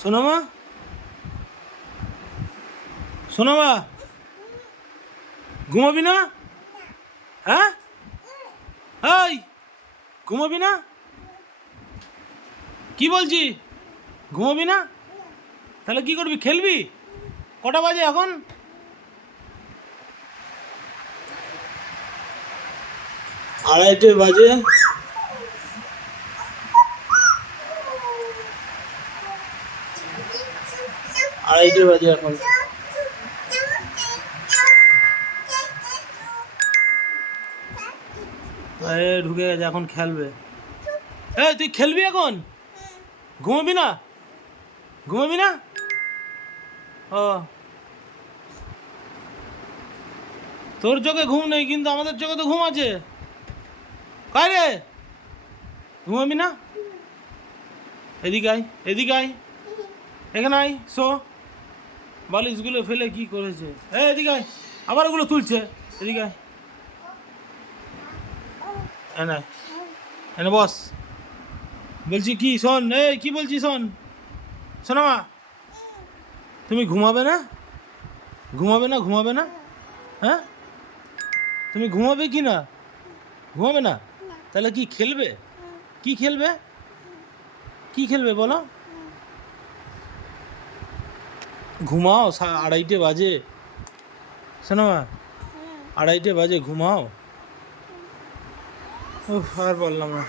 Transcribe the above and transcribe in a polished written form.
সোনামা, সোনামা, ঘুমাবি না? হ্যাঁ, এই ঘুমাবি না? কি বলছি, ঘুমাবি না? তাহলে কি করবি, খেলবি? কটা বাজে এখন? আড়াইটে বাজে। আড়াইটে বাজে এখন। ঢুকে গেছে, এখন খেলবে। তুই খেলবি এখন? ঘুমাবি না? ঘুমাবি না? ও, তোর চোখে ঘুম নেই, কিন্তু আমাদের চোখে তো ঘুম আছে। কাই রে, ঘুমাবি না? এদিকে আয়, এদিকে আয়, এখানে আয়, শো। বালিশগুলো ফেলে কি করেছে? এদিকে আয়, আবার ওগুলো তুলছে। এদিকে আয়, এনে এনে বস। বলছি কি, শোন, কি বলছি শোন। শোনো মা, তুমি ঘুমাবে না? ঘুমাবে না? ঘুমাবে না? হ্যাঁ, তুমি ঘুমাবে কি না? ঘুমাবে না? তাহলে কি খেলবে? কি খেলবে? কি খেলবে বলো? ঘুমাও, আড়াইটে বাজে। শোনো মা, আড়াইটে বাজে, ঘুমাও। আর বললাম না।